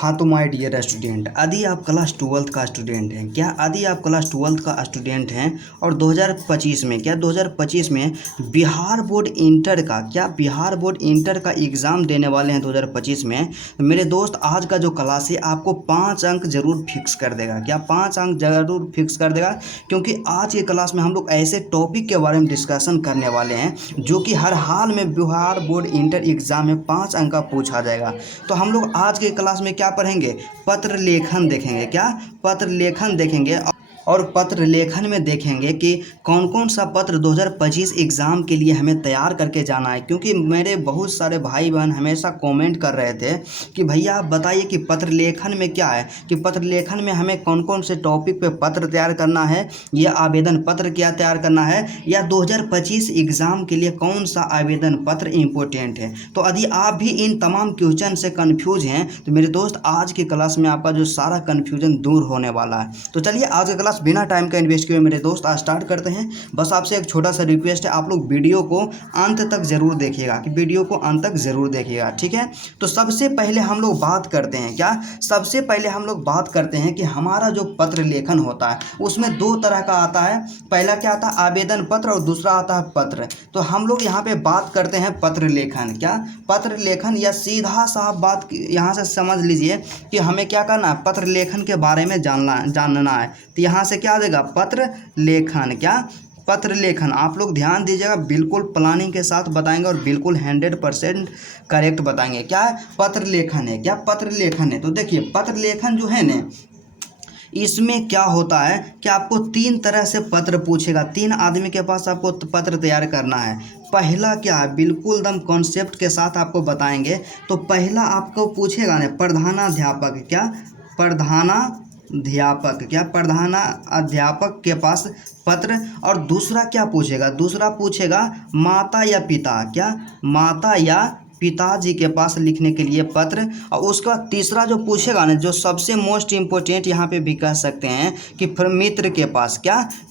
हाँ तो my dear student, यदि आप क्लास ट्वेल्थ का स्टूडेंट हैं क्या, यदि आप क्लास ट्वेल्थ का स्टूडेंट हैं और 2025 में क्या 2025 में बिहार बोर्ड इंटर का बिहार बोर्ड इंटर का एग्ज़ाम देने वाले हैं 2025 में, तो मेरे दोस्त आज का जो क्लास है आपको 5 अंक जरूर फिक्स कर देगा। 5 अंक जरूर फिक्स कर देगा, क्योंकि आज के क्लास में हम लोग ऐसे टॉपिक के बारे में डिस्कशन करने वाले हैं जो कि हर हाल में बिहार बोर्ड इंटर एग्ज़ाम में 5 अंक का पूछा जाएगा। तो हम लोग आज के क्लास में क्या पढ़ेंगे, पत्र लेखन देखेंगे। पत्र लेखन देखेंगे और पत्र लेखन में देखेंगे कि कौन कौन सा पत्र 2025 एग्ज़ाम के लिए हमें तैयार करके जाना है। क्योंकि मेरे बहुत सारे भाई बहन हमेशा कमेंट कर रहे थे कि भैया आप बताइए कि पत्र लेखन में क्या है, कि पत्र लेखन में हमें कौन कौन से टॉपिक पे पत्र तैयार करना है, या आवेदन पत्र क्या तैयार करना है, या 2025 एग्ज़ाम के लिए कौन सा आवेदन पत्र इम्पोर्टेंट है। तो यदि आप भी इन तमाम क्वेश्चन से कन्फ्यूज हैं तो मेरे दोस्त आज की क्लास में आपका जो सारा कन्फ्यूजन दूर होने वाला है। तो चलिए आज का क्लास बिना टाइम का इन्वेस्ट किए मेरे दोस्त आज स्टार्ट करते हैं। बस आपसे एक छोटा सा रिक्वेस्ट है, आप लोग वीडियो को अंत तक ज़रूर देखिएगा, कि वीडियो को अंत तक ज़रूर देखिएगा, ठीक है। तो सबसे पहले हम लोग बात करते हैं सबसे पहले हम लोग बात करते हैं कि हमारा जो पत्र लेखन होता है उसमें 2 तरह का आता है। पहला क्या आता है, आवेदन पत्र, और दूसरा आता है पत्र। तो हम लोग यहाँ पे बात करते हैं पत्र लेखन। पत्र लेखन, या सीधा सा बात यहाँ से समझ लीजिए कि हमें क्या करना है, पत्र लेखन के बारे में जानना है। तो यहाँ से क्या आ जाएगा, पत्र लेखन। पत्र लेखन आप लोग ध्यान दीजिएगा, बिल्कुल प्लानिंग के साथ बताएंगे और बिल्कुल 100% करेक्ट बताएंगे। क्या है, पत्र लेखन है। पत्र लेखन है। तो देखिए पत्र लेखन जो है ना, इसमें क्या होता है कि आपको 3 तरह से पत्र पूछेगा। 3 आदमी के पास आपको पत्र तैयार करना है। पहला क्या है, बिल्कुल दम कॉन्सेप्ट के साथ आपको बताएंगे। तो पहला आपको पूछेगा ना, प्रधानाध्यापक। प्रधानाध्यापक के पास पत्र। और दूसरा क्या पूछेगा, दूसरा पूछेगा माता या पिता। माता या पिताजी के पास लिखने के लिए पत्र। और उसका तीसरा जो पूछेगा ना, जो सबसे मोस्ट इम्पोर्टेंट यहाँ पे भी कह सकते हैं कि फिर मित्र के पास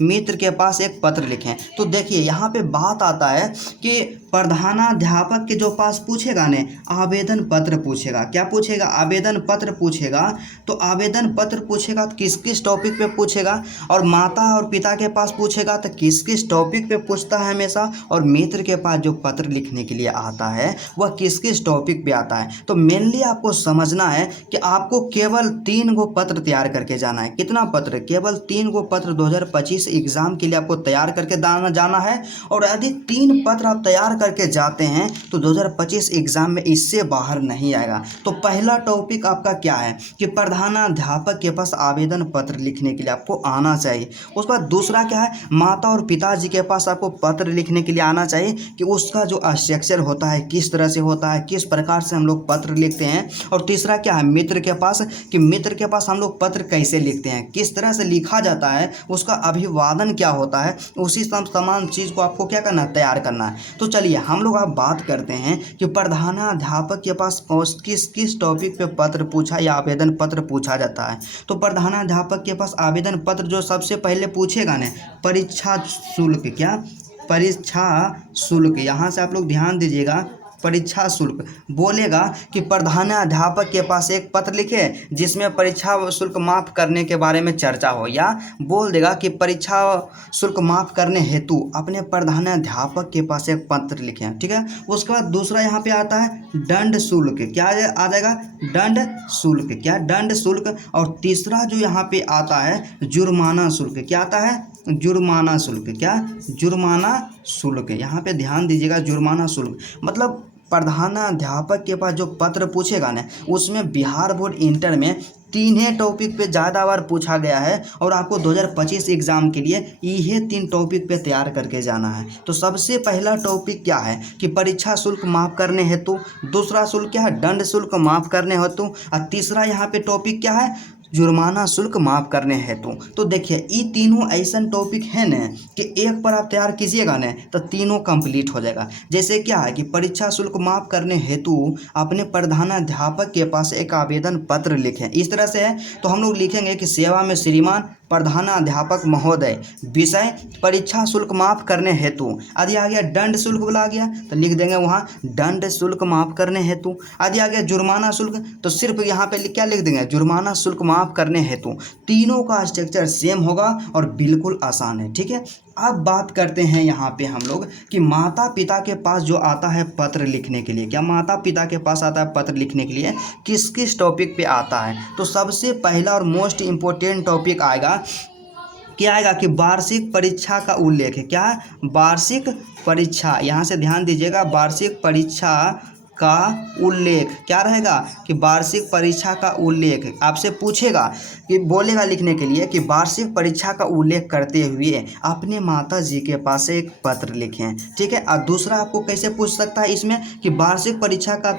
मित्र के पास एक पत्र लिखें। तो देखिए यहाँ पे बात आता है कि प्रधानाध्यापक के जो पास पूछेगा ने, आवेदन पत्र पूछेगा। क्या पूछेगा, आवेदन पत्र पूछेगा। तो आवेदन पत्र पूछेगा तो किस किस टॉपिक पे पूछेगा, और माता और पिता के पास पूछेगा तो किस किस टॉपिक पे पूछता है हमेशा, और मित्र के पास जो पत्र लिखने के लिए आता है वह किस किस टॉपिक पे आता है। तो मेनली आपको समझना है कि आपको केवल 3 गो पत्र तैयार करके जाना है। कितना पत्र, केवल 3 गो पत्र 2025 एग्जाम के लिए आपको तैयार करके जाना है। और यदि 3 पत्र आप तैयार करके जाते हैं तो 2025 एग्जाम में इससे बाहर नहीं आएगा। तो पहला टॉपिक आपका क्या है कि प्रधानाध्यापक के पास आवेदन पत्र लिखने के लिए आपको आना चाहिए। उसके बाद दूसरा क्या है, माता और पिताजी के पास आपको पत्र लिखने के लिए आना चाहिए, कि उसका जो स्ट्रक्चर होता है किस तरह से होता है, किस प्रकार से हम लोग पत्र लिखते हैं। और तीसरा क्या है, मित्र के पास, कि मित्र के पास हम लोग पत्र कैसे लिखते हैं, किस तरह से लिखा जाता है, उसका अभिवादन क्या होता है। उसी तमाम चीज़ को आपको क्या करना है, तैयार करना है। तो चलिए हम लोग अब बात करते हैं कि प्रधानाध्यापक के पास किस किस टॉपिक पे पत्र पूछा या आवेदन पत्र पूछा जाता है। तो प्रधानाध्यापक के पास आवेदन पत्र जो सबसे पहले पूछेगा ना, परीक्षा शुल्क। परीक्षा शुल्क, यहाँ से आप लोग ध्यान दीजिएगा, परीक्षा शुल्क बोलेगा कि प्रधानाध्यापक के पास एक पत्र लिखे जिसमें परीक्षा शुल्क माफ़ करने के बारे में चर्चा हो, या बोल देगा कि परीक्षा शुल्क माफ़ करने हेतु अपने प्रधानाध्यापक के पास एक पत्र लिखें, ठीक है। उसके बाद दूसरा यहाँ पे आता है दंड शुल्क। क्या आ जाएगा, दंड शुल्क। दंड शुल्क। और तीसरा जो यहाँ पे आता है जुर्माना शुल्क। क्या आता है, जुर्माना शुल्क। जुर्माना शुल्क। यहाँ पे ध्यान दीजिएगा, जुर्माना शुल्क मतलब प्रधानाध्यापक के पास जो पत्र पूछेगा ना, उसमें बिहार बोर्ड इंटर में 3 टॉपिक पे ज़्यादा बार पूछा गया है, और आपको 2025 एग्ज़ाम के लिए ये 3 टॉपिक पे तैयार करके जाना है। तो सबसे पहला टॉपिक क्या है कि परीक्षा शुल्क माफ़ करने हेतु, दूसरा शुल्क क्या है, दंड शुल्क माफ़ करने हेतु, और तीसरा यहाँ पे टॉपिक क्या है, जुर्माना शुल्क माफ़ करने हेतु। तो देखिए ये तीनों ऐसा टॉपिक है ना कि एक पर आप तैयार कीजिएगा ना तो तीनों कंप्लीट हो जाएगा। जैसे क्या है कि परीक्षा शुल्क माफ़ करने हेतु अपने प्रधानाध्यापक के पास एक आवेदन पत्र लिखें, इस तरह से है। तो हम लोग लिखेंगे कि सेवा में श्रीमान प्रधानाध्यापक महोदय, विषय परीक्षा शुल्क माफ़ करने हेतु। यदि आ गया दंड शुल्क बोला गया तो लिख देंगे वहाँ दंड शुल्क माफ़ करने हेतु। यदि आ गया जुर्माना शुल्क तो सिर्फ यहाँ पे क्या लिख देंगे, जुर्माना शुल्क माफ़ करने हेतु। तीनों का स्ट्रक्चर सेम होगा और बिल्कुल आसान है, ठीक है। अब बात करते हैं यहाँ पे हम लोग कि माता पिता के पास जो आता है पत्र लिखने के लिए, क्या माता पिता के पास आता है पत्र लिखने के लिए, किस किस टॉपिक पे आता है। तो सबसे पहला और मोस्ट इम्पोर्टेंट टॉपिक आएगा, क्या आएगा कि वार्षिक परीक्षा का उल्लेख है। क्या, वार्षिक परीक्षा, यहाँ से ध्यान दीजिएगा, वार्षिक परीक्षा का उल्लेख क्या रहेगा कि वार्षिक परीक्षा का उल्लेख। आपसे पूछेगा कि बोलेगा लिखने के लिए कि वार्षिक परीक्षा का उल्लेख करते हुए अपने माता जी के पास एक पत्र लिखें, ठीक है। और दूसरा आपको कैसे पूछ सकता है इसमें कि वार्षिक परीक्षा का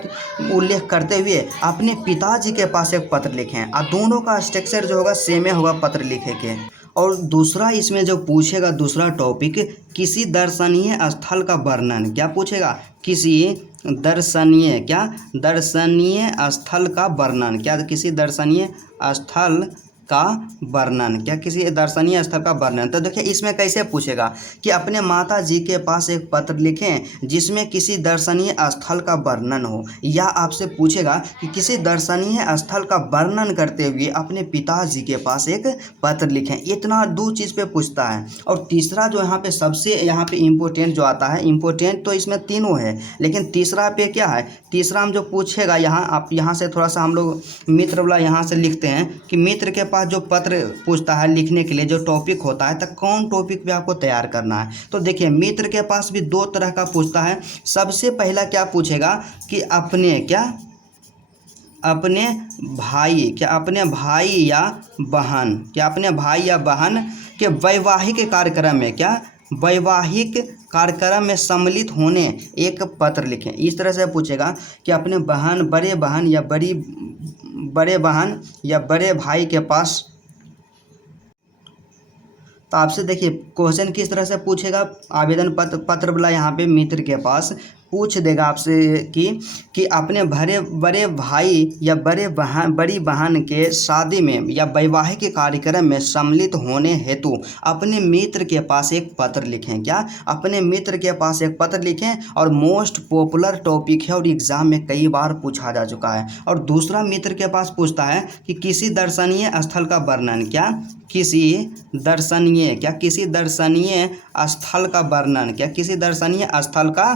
उल्लेख करते हुए अपने पिताजी के पास एक पत्र लिखें। और दोनों का स्ट्रक्चर जो होगा सेम होगा पत्र लिखे के। और दूसरा इसमें जो पूछेगा दूसरा टॉपिक, किसी दर्शनीय स्थल का वर्णन। क्या पूछेगा, किसी दर्शनीय, क्या दर्शनीय स्थल का वर्णन, क्या किसी दर्शनीय स्थल का वर्णन, क्या किसी दर्शनीय स्थल का वर्णन। तो देखिए इसमें कैसे पूछेगा कि अपने माता जी के पास एक पत्र लिखें जिसमें किसी दर्शनीय स्थल का वर्णन हो, या आपसे पूछेगा कि किसी दर्शनीय स्थल का वर्णन करते हुए अपने पिताजी के पास एक पत्र लिखें। इतना दो चीज़ पे पूछता है। और तीसरा जो यहाँ पे सबसे यहाँ पे इम्पोर्टेंट जो आता है, इम्पोर्टेंट तो इसमें तीनों है लेकिन तीसरा पे क्या है, तीसरा हम जो पूछेगा यहाँ, आप यहाँ से थोड़ा सा हम लोग मित्र वाला यहाँ से लिखते हैं कि मित्र के पास जो पत्र पूछता है लिखने के लिए जो टॉपिक होता है, तो कौन टॉपिक पे आपको तैयार करना है। तो देखिए मित्र के पास भी दो तरह का पूछता है। सबसे पहला क्या पूछेगा कि अपने, क्या अपने भाई, क्या अपने भाई या बहन, क्या अपने भाई या बहन के वैवाहिक कार्यक्रम में, क्या वैवाहिक कार्यक्रम में सम्मिलित होने एक पत्र लिखें। इस तरह से पूछेगा कि अपने बहन, बड़े बहन या बड़े भाई के पास। तो आपसे देखिए क्वेश्चन किस तरह से पूछेगा, आवेदन पत्र वाला यहाँ पे मित्र के पास पूछ देगा आपसे कि अपने बड़े भाई या बड़ी बहन के शादी में या वैवाहिक कार्यक्रम में सम्मिलित होने हेतु अपने मित्र के पास एक पत्र लिखें। क्या, अपने मित्र के पास एक पत्र लिखें। और मोस्ट पॉपुलर टॉपिक है और एग्जाम में कई बार पूछा जा चुका है। और दूसरा मित्र के पास पूछता है कि किसी दर्शनीय स्थल का वर्णन, क्या किसी दर्शनीय, क्या किसी दर्शनीय स्थल का वर्णन, क्या किसी दर्शनीय स्थल का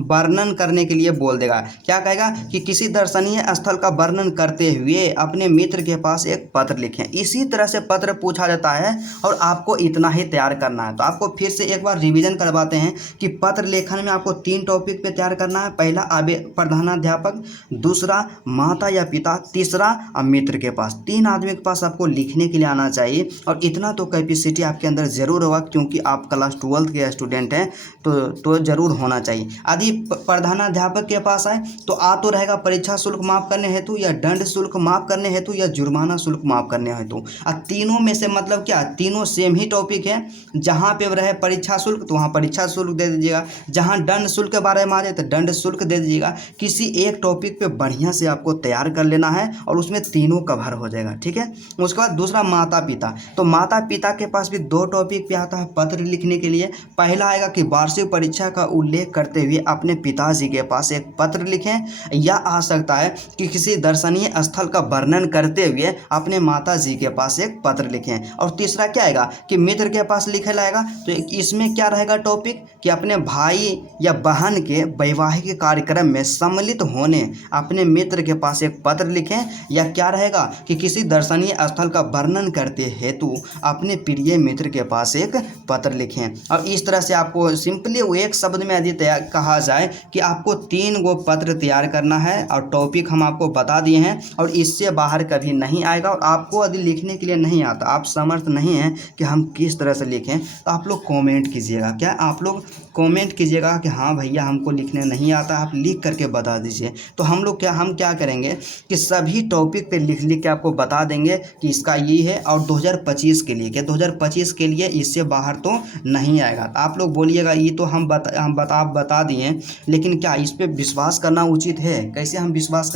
वर्णन करने के लिए बोल देगा। क्या कहेगा कि किसी दर्शनीय स्थल का वर्णन करते हुए अपने मित्र के पास एक पत्र लिखें। इसी तरह से पत्र पूछा जाता है और आपको इतना ही तैयार करना है। तो आपको फिर से एक बार रिवीजन करवाते हैं कि पत्र लेखन में आपको 3 टॉपिक पे तैयार करना है। पहला प्रधानाध्यापक, दूसरा माता या पिता, तीसरा मित्र के पास। 3 आदमी के पास आपको लिखने के लिए आना चाहिए। और इतना तो कैपेसिटी आपके अंदर ज़रूर होगा क्योंकि आप क्लास 12th के स्टूडेंट हैं, तो ज़रूर होना चाहिए। यदि प्रधानाध्यापक के पास आए तो तो रहेगा परीक्षा शुल्क माफ करने हेतु या दंड शुल्क माफ करने हेतु या जुर्माना शुल्क माफ करने हेतु। और तीनों में से मतलब क्या, तीनों सेम ही टॉपिक है। जहाँ पे रहे परीक्षा शुल्क तो वहाँ परीक्षा शुल्क दे दीजिएगा, जहाँ दंड शुल्क के बारे में आ जाए तो दंड शुल्क दे दीजिएगा। किसी एक टॉपिक पे बढ़िया से आपको तैयार कर लेना है और उसमें तीनों कवर हो जाएगा, ठीक है। उसके बाद दूसरा माता पिता, तो माता पिता के पास भी 2 टॉपिक पे आता है पत्र लिखने के लिए। पहला आएगा कि वार्षिक परीक्षा का उल्लेख करते हुए अपने पिताजी के पास एक पत्र लिखें, या आ सकता है कि किसी दर्शनीय स्थल का वर्णन करते हुए अपने माताजी के पास एक पत्र लिखें। और तीसरा क्या आएगा कि मित्र के पास लिखे लाएगा। तो इसमें क्या रहेगा टॉपिक कि अपने भाई या बहन के वैवाहिक कार्यक्रम में सम्मिलित होने अपने मित्र के पास एक पत्र लिखें, या क्या रहेगा कि किसी दर्शनीय स्थल का वर्णन करते हेतु अपने प्रिय मित्र के पास एक पत्र लिखें। और इस तरह से आपको सिंपली वो एक शब्द में यदि कहा जाए कि आपको 3 गो पत्र तैयार करना है और टॉपिक हम आपको बता दिए हैं और इससे बाहर कभी नहीं आएगा। और आपको यदि लिखने के लिए नहीं आता, आप समर्थ नहीं हैं कि हम किस तरह से लिखें, तो आप लोग कमेंट कीजिएगा। क्या आप लोग कमेंट कीजिएगा कि हाँ भैया हमको लिखने नहीं आता, आप लिख करके बता दीजिए। तो हम क्या करेंगे कि सभी टॉपिक पे लिख के आपको बता देंगे कि इसका ये है। और 2025 के लिए, क्या 2025 के लिए इससे बाहर तो नहीं आएगा। तो आप लोग बोलिएगा ये तो हम बता दिए हैं, लेकिन क्या इस पे विश्वास करना उचित है? कैसे हम विश्वास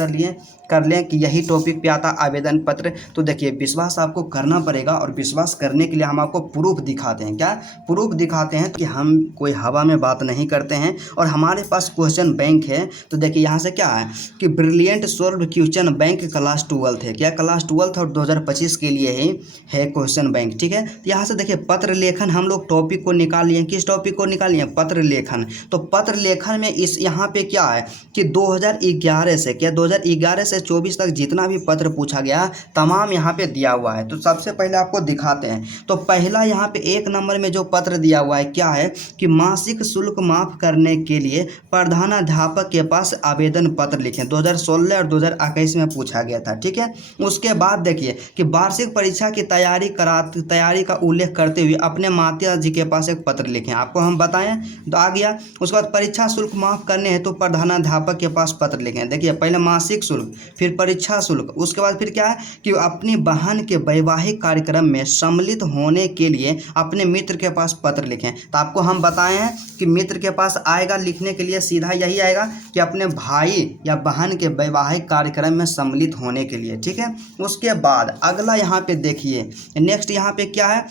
कर लें कि यही टॉपिक पे आता आवेदन पत्र? तो देखिए, विश्वास आपको करना पड़ेगा, और विश्वास करने के लिए हम आपको प्रूफ दिखाते हैं। क्या प्रूफ दिखाते हैं? कि हम कोई हवा में बात नहीं करते हैं, और हमारे पास क्वेश्चन बैंक है। तो देखिए यहाँ से क्या है कि brilliant solve question bank class 12 है। क्या क्लास 12 और 2025 के लिए ही है क्वेश्चन बैंक, ठीक है। तो यहाँ से देखिए, पत्र लेखन हम लोग टॉपिक को निकाल लिए। किस टॉपिक को निकाल लिए? पत्र लेखन। तो पत्र लेखन में इस यहाँ पे क्या है कि 2011 से 2011 से 24 तक जितना भी पत्र पूछा गया तमाम यहाँ पे दिया हुआ है। तो सबसे पहले आपको दिखाते हैं। तो पहला यहाँ पे 1 नंबर में जो पत्र दिया हुआ है क्या है कि मासिक शुल्क माफ करने के लिए प्रधानाध्यापक के पास आवेदन पत्र लिखें। 2016 और 2021 में पूछा गया था, ठीक है। उसके बाद देखिए कि वार्षिक परीक्षा की तैयारी का उल्लेख करते हुए अपने माता जी के पास एक पत्र लिखें। आपको हम बताएं तो आ गया। उसके बाद परीक्षा शुल्क माफ करने हैं तो प्रधानाध्यापक के पास पत्र लिखें। देखिए, पहले मासिक शुल्क, फिर परीक्षा शुल्क, उसके बाद फिर क्या है कि अपनी बहन के वैवाहिक कार्यक्रम में सम्मिलित होने के लिए अपने मित्र के पास पत्र लिखें। तो आपको हम बताए हैं कि मित्र के पास आएगा लिखने के लिए सीधा यही आएगा कि अपने भाई या बहन के वैवाहिक कार्यक्रम में सम्मिलित होने के लिए, ठीक है। उसके बाद अगला यहाँ पे देखिए, नेक्स्ट यहाँ पे क्या है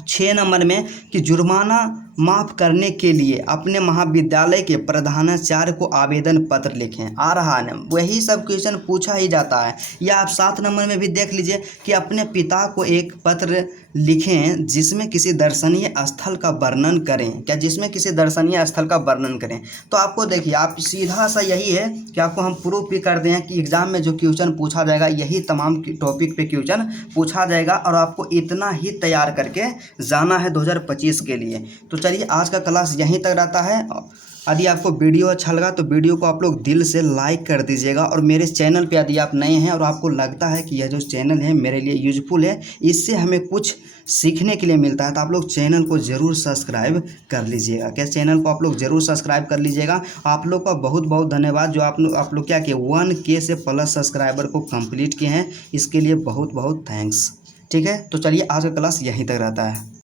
6 नंबर में कि जुर्माना माफ़ करने के लिए अपने महाविद्यालय के प्रधानाचार्य को आवेदन पत्र लिखें। आ रहा है ना, वही सब क्वेश्चन पूछा ही जाता है। या आप 7 नंबर में भी देख लीजिए कि अपने पिता को एक पत्र लिखें जिसमें किसी दर्शनीय स्थल का वर्णन करें। क्या? जिसमें किसी दर्शनीय स्थल का वर्णन करें। तो आपको देखिए, आप सीधा सा यही है कि आपको हम प्रूफ भी कर दें कि एग्जाम में जो क्वेश्चन पूछा जाएगा यही तमाम टॉपिक पे क्वेश्चन पूछा जाएगा, और आपको इतना ही तैयार करके जाना है 2025 के लिए। तो चलिए, आज का क्लास यहीं तक रहता है। यदि आपको वीडियो अच्छा लगा तो वीडियो को आप लोग दिल से लाइक कर दीजिएगा, और मेरे चैनल पे यदि आप नए हैं और आपको लगता है कि यह जो चैनल है मेरे लिए यूजफुल है, इससे हमें कुछ सीखने के लिए मिलता है, तो आप लोग चैनल को ज़रूर सब्सक्राइब कर लीजिएगा। क्या? चैनल को आप लोग ज़रूर सब्सक्राइब कर लीजिएगा। आप लोग का बहुत बहुत धन्यवाद जो आप लोग क्या किए 1K से प्लस सब्सक्राइबर को कंप्लीट किए हैं, इसके लिए बहुत बहुत थैंक्स। ठीक है, तो चलिए आज का क्लास यहीं तक रहता है।